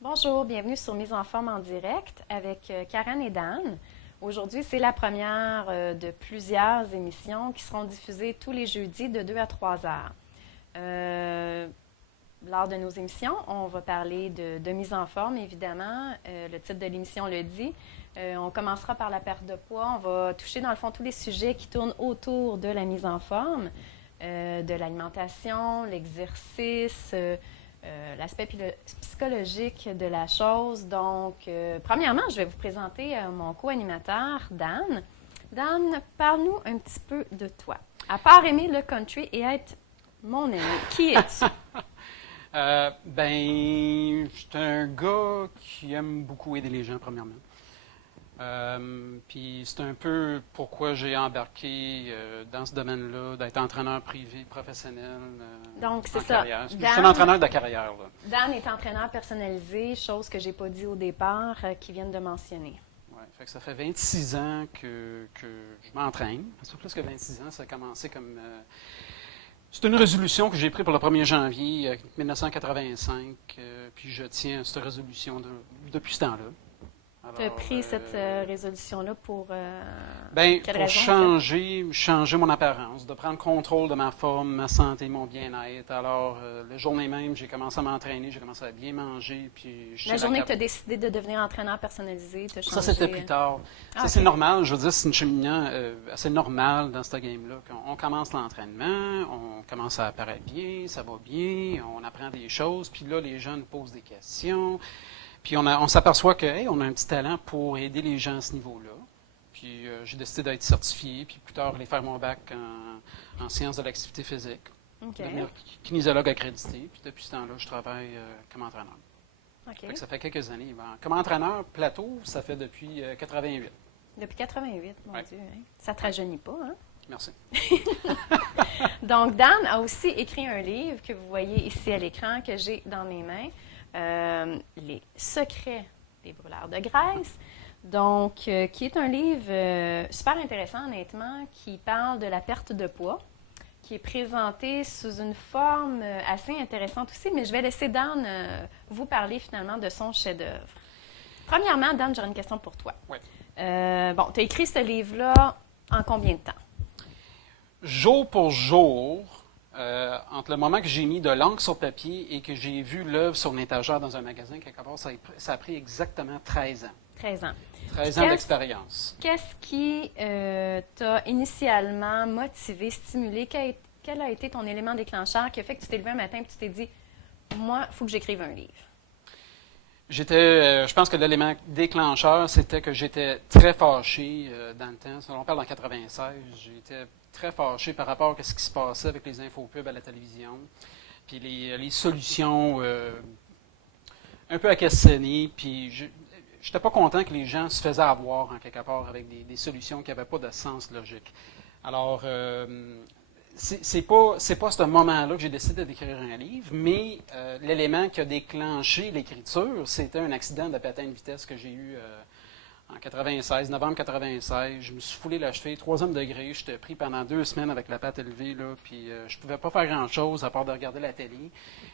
Bonjour, bienvenue sur Mise en forme en direct avec Karen et Dan. Aujourd'hui, c'est la première de plusieurs émissions qui seront diffusées tous les jeudis de 2 à 3 heures. Lors de nos émissions, on va parler de mise en forme, évidemment. Le titre de l'émission le dit. On commencera par la perte de poids. On va toucher, dans le fond, tous les sujets qui tournent autour de la mise en forme, de l'alimentation, l'exercice, l'aspect psychologique de la chose. Donc, premièrement, je vais vous présenter mon co-animateur, Dan. Dan, parle-nous un petit peu de toi. À part aimer le country et être mon ami, qui es-tu? Je suis un gars qui aime beaucoup aider les gens, premièrement. Puis c'est un peu pourquoi j'ai embarqué dans ce domaine-là, d'être entraîneur privé, professionnel. Donc, c'est en ça. carrière. Je suis un entraîneur de carrière, là. Dan est entraîneur personnalisé, chose que j'ai pas dit au départ, qu'ils viennent de mentionner. Ouais, fait que ça fait 26 ans que je m'entraîne. Ça fait plus que 26 ans, ça a commencé comme... c'est une résolution que j'ai prise pour le 1er janvier 1985, puis je tiens à cette résolution depuis ce temps-là. Tu as pris cette résolution-là pour Pour quelle raison? changer mon apparence, de prendre contrôle de ma forme, ma santé, mon bien-être. Alors, le jour même, j'ai commencé à m'entraîner, j'ai commencé à bien manger. Puis La journée que tu as décidé de devenir entraîneur personnalisé, tu as changé. Ça, c'était plus tard. Ça, c'est normal. Je veux dire, c'est une cheminement assez normal dans ce game-là. On commence l'entraînement, on commence à apparaître bien, ça va bien, on apprend des choses. Puis là, les gens nous posent des questions. Puis on s'aperçoit que, hey, on a un petit talent pour aider les gens à ce niveau-là. Puis j'ai décidé d'être certifié, puis plus tard, aller faire mon bac en sciences de l'activité physique. OK. Devenir kinésiologue accrédité. Puis depuis ce temps-là, je travaille comme entraîneur. OK. Fait que ça fait quelques années. Comme entraîneur plateau, ça fait depuis 88. Depuis 88, mon Ouais. Dieu. Hein? Ça ne te rajeunit pas, hein? Merci. Donc, Dan a aussi écrit un livre que vous voyez ici à l'écran, que j'ai dans mes mains, Les secrets des brûleurs de graisse. Donc, qui est un livre super intéressant, honnêtement, qui parle de la perte de poids, qui est présenté sous une forme assez intéressante aussi, mais je vais laisser Dan vous parler finalement de son chef-d'œuvre. Premièrement, Dan, j'aurais une question pour toi. Oui. Tu as écrit ce livre-là en combien de temps? Jour pour jour, entre le moment que j'ai mis de l'encre sur papier et que j'ai vu l'œuvre sur une étagère dans un magasin, quelque part, ça a pris exactement 13 ans. 13 ans. 13 ans d'expérience. Qu'est-ce qui t'a initialement motivé, stimulé? Quel a été ton élément déclencheur qui a fait que tu t'es levé un matin et tu t'es dit, moi, il faut que j'écrive un livre? Je pense que l'élément déclencheur, c'était que j'étais très fâché dans le temps. On parle en 96, j'étais très fâché par rapport à ce qui se passait avec les infopubs à la télévision, puis les solutions un peu à questionner, puis je n'étais pas content que les gens se faisaient avoir en quelque part avec des solutions qui n'avaient pas de sens logique. Alors, c'est pas ce moment-là que j'ai décidé d'écrire un livre, mais l'élément qui a déclenché l'écriture, c'était un accident de patin de vitesse que j'ai eu en 96, novembre 96. Je me suis foulé la cheville, 3e degré. J'étais pris pendant 2 semaines avec la patte élevée, là, puis je pouvais pas faire grand-chose à part de regarder la télé.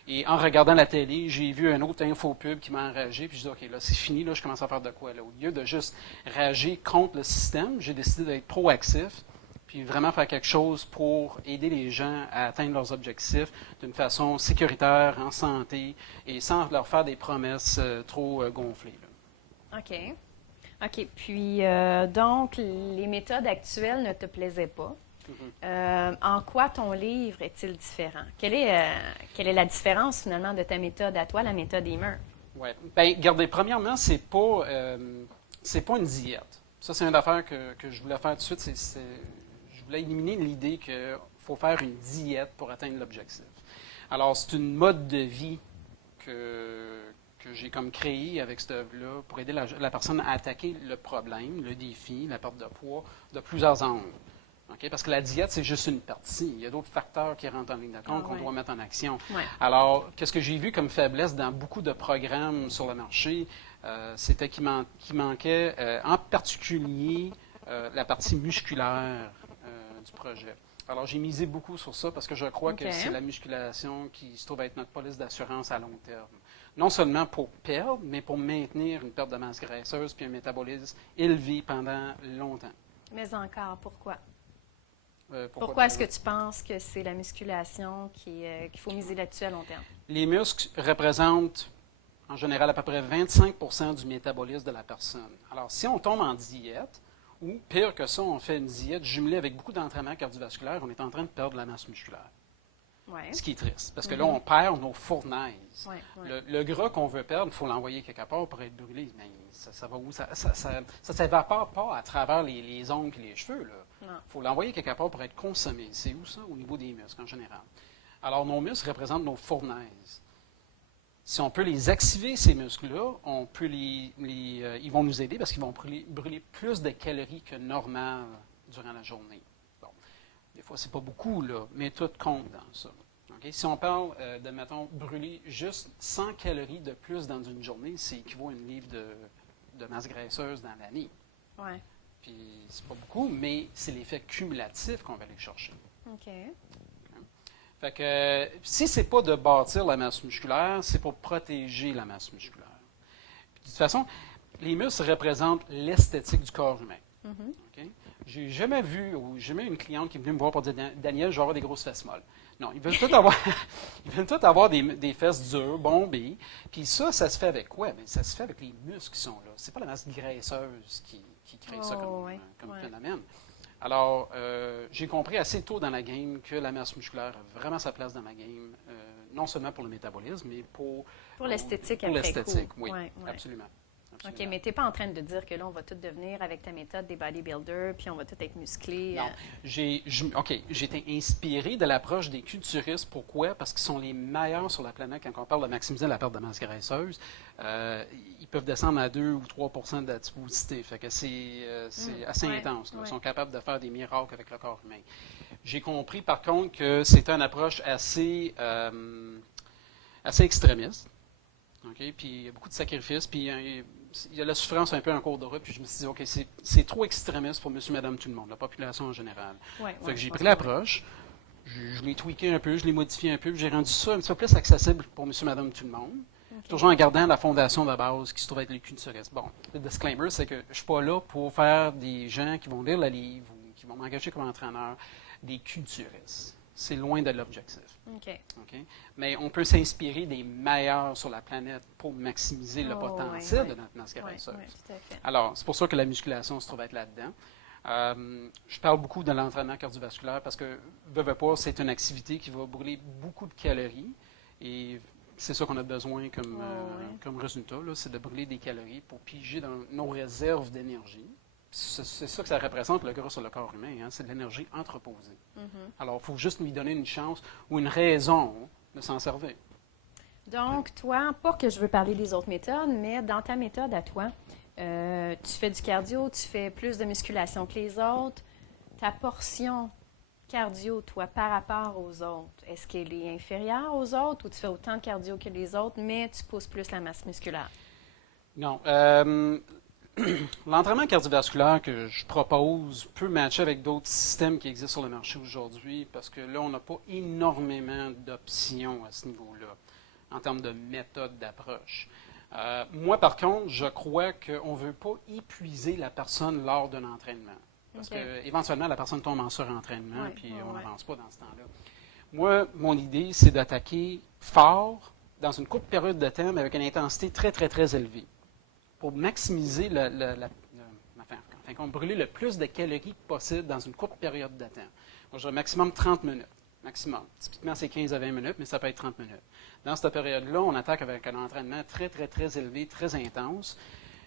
Et en regardant la télé, j'ai vu un autre infopub qui m'a enragé, puis je dis, OK, là, c'est fini, là, je commence à faire de quoi, là. Au lieu de juste rager contre le système, j'ai décidé d'être proactif, puis vraiment faire quelque chose pour aider les gens à atteindre leurs objectifs d'une façon sécuritaire, en santé, et sans leur faire des promesses trop gonflées, là. OK. OK. Puis, donc, les méthodes actuelles ne te plaisaient pas. En quoi ton livre est-il différent? Quelle est la différence, finalement, de ta méthode à toi, la méthode Emer? Oui. Bien, regardez, premièrement, c'est pas une diète. Ça, c'est une affaire que je voulais faire tout de suite. Je voulais éliminer l'idée qu'il faut faire une diète pour atteindre l'objectif. Alors, c'est une mode de vie que j'ai comme créé avec cette œuvre-là pour aider la personne à attaquer le problème, le défi, la perte de poids, de plusieurs angles. Okay? Parce que la diète, c'est juste une partie. Il y a d'autres facteurs qui rentrent en ligne de compte qu'on doit mettre en action. Ouais. Alors, qu'est-ce que j'ai vu comme faiblesse dans beaucoup de programmes sur le marché, c'était qu'il manquait en particulier la partie musculaire du projet. Alors, j'ai misé beaucoup sur ça parce que je crois que OK. c'est la musculation qui se trouve être notre police d'assurance à long terme. Non seulement pour perdre, mais pour maintenir une perte de masse graisseuse puis un métabolisme élevé pendant longtemps. Mais encore, pourquoi? Pourquoi Pourquoi est-ce que tu penses que c'est la musculation qu'il faut miser là-dessus à long terme? Les muscles représentent en général à peu près 25 du métabolisme de la personne. Alors, si on tombe en diète, ou pire que ça, on fait une diète jumelée avec beaucoup d'entraînement cardiovasculaire, on est en train de perdre de la masse musculaire. Ouais. Ce qui est triste, parce que là, on perd nos fournaises. Ouais, ouais. Le gras qu'on veut perdre, il faut l'envoyer quelque part pour être brûlé. Mais ça va où? Ça ne s'évapore pas à travers les ongles et les cheveux. Il faut l'envoyer quelque part pour être consommé. C'est où ça? Au niveau des muscles en général. Alors, nos muscles représentent nos fournaises. Si on peut les activer, ces muscles-là, on peut ils vont nous aider parce qu'ils vont brûler plus de calories que normal durant la journée. Bon, des fois, c'est pas beaucoup, là, mais tout compte dans ça. Okay? Si on parle de, mettons, brûler juste 100 calories de plus dans une journée, c'est équivaut à une livre de masse graisseuse dans l'année. Ouais. Puis, c'est pas beaucoup, mais c'est l'effet cumulatif qu'on va aller chercher. OK. Fait que si c'est pas de bâtir la masse musculaire, c'est pour protéger la masse musculaire. Puis, de toute façon, les muscles représentent l'esthétique du corps humain. Okay? J'ai jamais vu ou jamais une cliente qui est venue me voir pour dire Daniel, je vais avoir des grosses fesses molles. Non, ils veulent tout avoir, ils veulent tout avoir des fesses dures, bombées. Puis ça se fait avec quoi? Bien, ça se fait avec les muscles qui sont là. C'est pas la masse graisseuse qui crée ça comme phénomène. Alors, j'ai compris assez tôt dans la game que la masse musculaire a vraiment sa place dans ma game, non seulement pour le métabolisme, mais pour l'esthétique pour après l'esthétique, coup. oui, Ouais. absolument. OK, mais tu n'es pas en train de dire que là, on va tout devenir avec ta méthode des bodybuilders, puis on va tout être musclé. Non. J'ai été inspiré de l'approche des culturistes. Pourquoi? Parce qu'ils sont les meilleurs sur la planète quand on parle de maximiser la perte de masse graisseuse. Ils peuvent descendre à 2 ou 3 d'adiposité. Fait que c'est assez intense. Là. Ils sont capables de faire des miracles avec le corps humain. J'ai compris, par contre, que c'était une approche assez extrémiste. Okay? Puis il y a beaucoup de sacrifices. Puis il y a la souffrance un peu en cours de route, puis je me suis dit, OK, c'est trop extrémiste pour monsieur, madame, tout le monde, la population en général. Fait que j'ai pris l'approche, je l'ai tweaké un peu, je l'ai modifié un peu, puis j'ai rendu ça un petit peu plus accessible pour monsieur, madame, tout le monde, toujours en gardant la fondation de base qui se trouve être les culturistes. Bon, le disclaimer, c'est que je ne suis pas là pour faire des gens qui vont lire le livre ou qui vont m'engager comme entraîneur, des culturistes. C'est loin de l'objectif. OK. Mais on peut s'inspirer des meilleurs sur la planète pour maximiser le potentiel de notre masse graisseuse. Oui, tout à fait. Alors, c'est pour ça que la musculation se trouve être là-dedans. Je parle beaucoup de l'entraînement cardiovasculaire parce que, veux pas, c'est une activité qui va brûler beaucoup de calories. Et c'est ça qu'on a besoin comme résultat, c'est de brûler des calories pour piger dans nos réserves d'énergie. C'est ça que ça représente, le gras sur le corps humain, c'est de l'énergie entreposée. Alors, il faut juste lui donner une chance ou une raison de s'en servir. Donc, toi, pas que je veux parler des autres méthodes, mais dans ta méthode à toi, tu fais du cardio, tu fais plus de musculation que les autres. Ta portion cardio, toi, par rapport aux autres, est-ce qu'elle est inférieure aux autres ou tu fais autant de cardio que les autres, mais tu pousses plus la masse musculaire? Non. L'entraînement cardiovasculaire que je propose peut matcher avec d'autres systèmes qui existent sur le marché aujourd'hui parce que là, on n'a pas énormément d'options à ce niveau-là en termes de méthode d'approche. Moi, par contre, je crois qu'on ne veut pas épuiser la personne lors d'un entraînement. Parce qu'éventuellement, la personne tombe en surentraînement puis on n'avance pas dans ce temps-là. Moi, mon idée, c'est d'attaquer fort dans une courte période de temps, mais avec une intensité très, très, très élevée. Pour maximiser brûler le plus de calories possible dans une courte période de temps. Moi, je dirais maximum 30 minutes. Maximum. Typiquement, c'est 15 à 20 minutes, mais ça peut être 30 minutes. Dans cette période-là, on attaque avec un entraînement très, très, très élevé, très intense.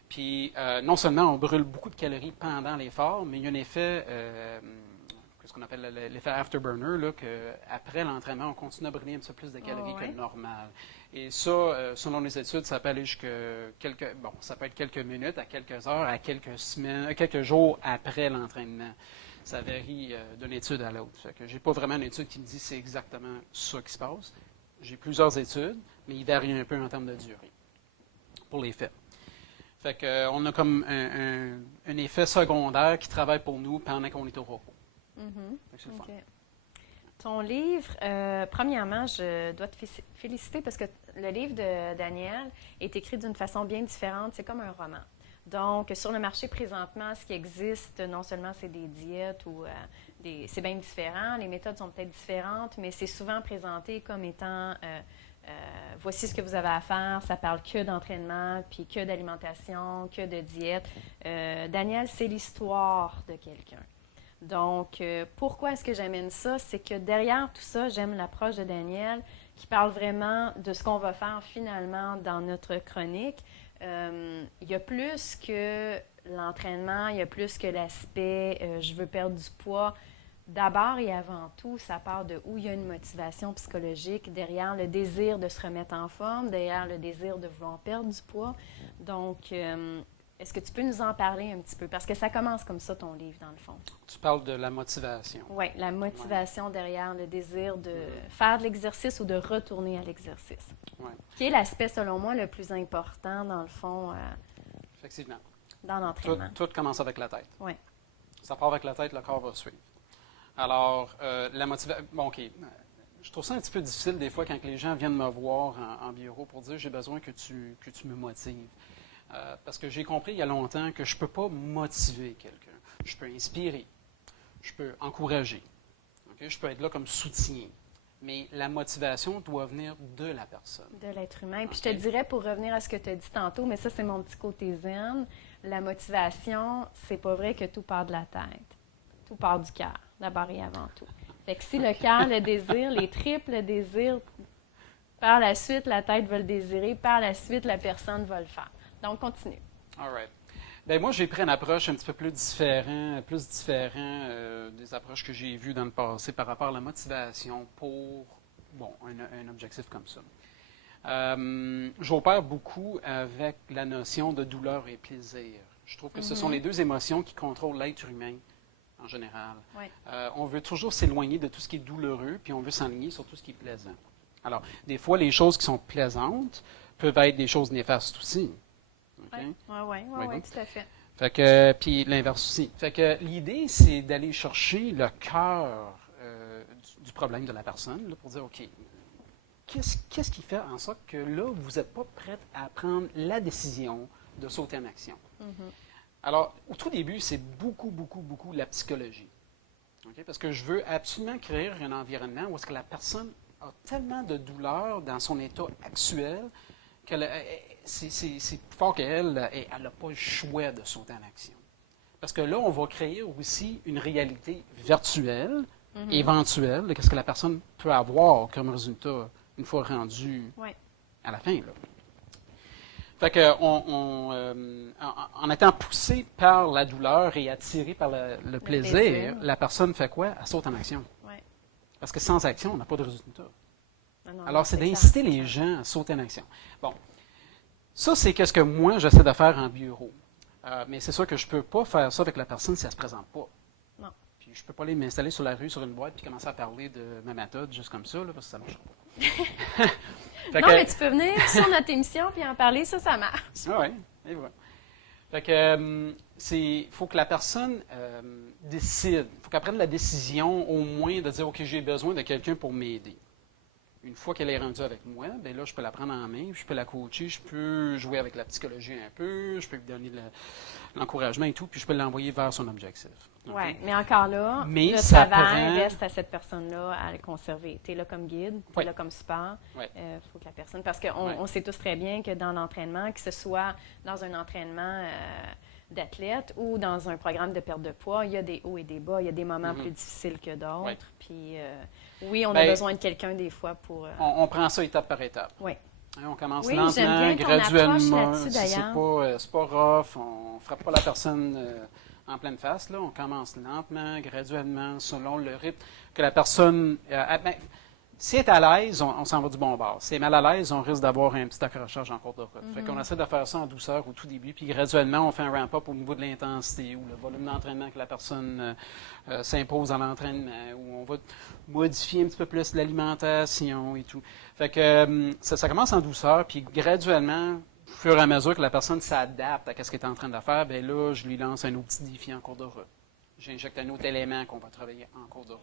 Puis, non seulement on brûle beaucoup de calories pendant l'effort, mais il y a un effet, ce qu'on appelle l'effet afterburner, là, qu'après l'entraînement, on continue à brûler un petit peu plus de calories que normal. Et ça, selon les études, ça peut aller jusqu'à ça peut être quelques minutes, à quelques heures, à quelques semaines, quelques jours après l'entraînement. Ça varie d'une étude à l'autre. Fait que j'ai pas vraiment une étude qui me dit c'est exactement ça qui se passe. J'ai plusieurs études, mais ils varient un peu en termes de durée pour les faits. Fait que, on a comme un effet secondaire qui travaille pour nous pendant qu'on est au repos. C'est le fun. Ton livre, premièrement, je dois te féliciter parce que le livre de Daniel est écrit d'une façon bien différente. C'est comme un roman. Donc, sur le marché présentement, ce qui existe, non seulement c'est des diètes ou c'est bien différent, les méthodes sont peut-être différentes, mais c'est souvent présenté comme étant voici ce que vous avez à faire, ça parle que d'entraînement, puis que d'alimentation, que de diète. Daniel, c'est l'histoire de quelqu'un. Donc, pourquoi est-ce que j'amène ça? C'est que derrière tout ça, j'aime l'approche de Daniel qui parle vraiment de ce qu'on va faire finalement dans notre chronique. Il y a plus que l'entraînement, il y a plus que l'aspect je veux perdre du poids. D'abord et avant tout, ça part de où il y a une motivation psychologique, derrière le désir de se remettre en forme, derrière le désir de vouloir perdre du poids. Donc, est-ce que tu peux nous en parler un petit peu? Parce que ça commence comme ça, ton livre, dans le fond. Tu parles de la motivation. Oui, la motivation derrière le désir de faire de l'exercice ou de retourner à l'exercice. Ouais. Qui est l'aspect, selon moi, le plus important, dans le fond, Effectivement. dans l'entraînement. Tout commence avec la tête. Oui. Ça part avec la tête, le corps va suivre. Alors, la motivation... Bon, OK. Je trouve ça un petit peu difficile des fois quand les gens viennent me voir en bureau pour dire « j'ai besoin que tu me motives ». Parce que j'ai compris il y a longtemps que je ne peux pas motiver quelqu'un. Je peux inspirer, je peux encourager, okay? Je peux être là comme soutien, mais la motivation doit venir de la personne. De l'être humain. Puis Okay. je te dirais, pour revenir à ce que tu as dit tantôt, mais ça c'est mon petit côté zen, la motivation, c'est pas vrai que tout part de la tête. Tout part du cœur, d'abord et avant tout. Fait que si le cœur le désire, les tripes le désirent, par la suite, la tête va le désirer, par la suite, la personne va le faire. Donc, continue. All right. Bien, moi, j'ai pris une approche un petit peu plus différente des approches que j'ai vues dans le passé par rapport à la motivation pour un objectif comme ça. J'opère beaucoup avec la notion de douleur et plaisir. Je trouve que ce sont les deux émotions qui contrôlent l'être humain en général. Ouais. On veut toujours s'éloigner de tout ce qui est douloureux, puis on veut s'aligner sur tout ce qui est plaisant. Alors, des fois, les choses qui sont plaisantes peuvent être des choses néfastes aussi. Okay? Oui, tout à fait. Fait que, puis l'inverse aussi. Fait que l'idée, c'est d'aller chercher le cœur du problème de la personne là, pour dire, OK, qu'est-ce qui fait en sorte que là, vous n'êtes pas prête à prendre la décision de sauter en action? Alors, au tout début, c'est beaucoup la psychologie. Okay? Parce que je veux absolument créer un environnement où est-ce que la personne a tellement de douleur dans son état actuel qu'elle c'est plus fort qu'elle et elle n'a pas le choix de sauter en action. Parce que là, on va créer aussi une réalité virtuelle, éventuelle, de ce que la personne peut avoir comme résultat une fois rendue à la fin. Là. Fait que, en étant poussé par la douleur et attiré par le plaisir, la personne fait quoi? Elle saute en action. Ouais. Parce que sans action, on n'a pas de résultat. Non, Alors, c'est d'inciter les gens à sauter en action. Bon. Ça, c'est ce que moi, j'essaie de faire en bureau. Mais c'est sûr que je ne peux pas faire ça avec la personne si elle ne se présente pas. Non. Puis je ne peux pas aller m'installer sur la rue, sur une boîte, puis commencer à parler de ma méthode juste comme ça, là, parce que ça ne marche pas. Non, mais tu peux venir sur notre émission puis en parler, ça marche. Ah oui, et voilà. Fait que, faut que la personne décide. Il faut qu'elle prenne la décision, au moins, de dire, OK, j'ai besoin de quelqu'un pour m'aider. Une fois qu'elle est rendue avec moi, bien là, je peux la prendre en main, je peux la coacher, je peux jouer avec la psychologie un peu, je peux lui donner l'encouragement et tout, puis je peux l'envoyer vers son objectif. Oui, Okay? mais encore là, mais le ça travail reste à cette personne-là à le conserver. Tu es là comme guide, tu es là comme support. Il faut que la personne... Parce qu'on sait tous très bien que dans l'entraînement, que ce soit dans un entraînement d'athlète ou dans un programme de perte de poids, il y a des hauts et des bas, il y a des moments plus difficiles que d'autres. Puis oui, on a besoin de quelqu'un des fois pour... On prend ça étape par étape. Oui. On commence j'aime lentement, bien ton graduellement. approche là-dessus, C'est pas rough, on ne frappe pas la personne en pleine face. Là. On commence lentement, graduellement, selon le rythme que la personne... si elle est à l'aise, on s'en va du bon bord. Si elle est mal à l'aise, on risque d'avoir un petit accrochage en cours de route. Fait qu'on essaie de faire ça en douceur au tout début, puis graduellement, on fait un ramp-up au niveau de l'intensité ou le volume d'entraînement que la personne s'impose à l'entraînement, où on va modifier un petit peu plus l'alimentation et tout. Fait que ça commence en douceur, puis graduellement, au fur et à mesure que la personne s'adapte à ce qu'elle est en train de faire, bien là, je lui lance un autre petit défi en cours de route. J'injecte un autre élément qu'on va travailler en cours de route.